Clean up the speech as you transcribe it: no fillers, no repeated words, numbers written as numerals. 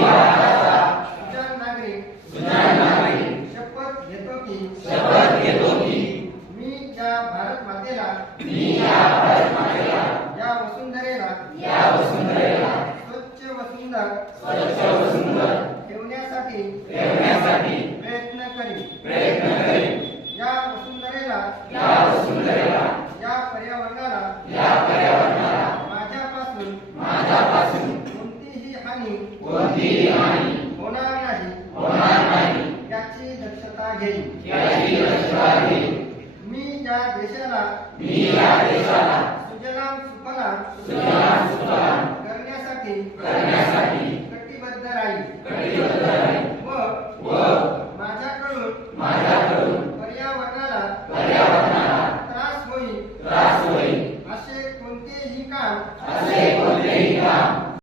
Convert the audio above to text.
भारताचा सुजाण नागरिक शपथ घेतो की मी या भारत मातेला या वसुंधरेला स्वच्छ व सुंदर ठेवण्यासाठी प्रयत्न करीन। या वसुंधरेला या पर्यावरणाला माझ्यापासून कोणतीही हानी होणार नाही याची दक्षता घेईन। मी या देशाला सुजलाम सुफलाम करण्यासाठी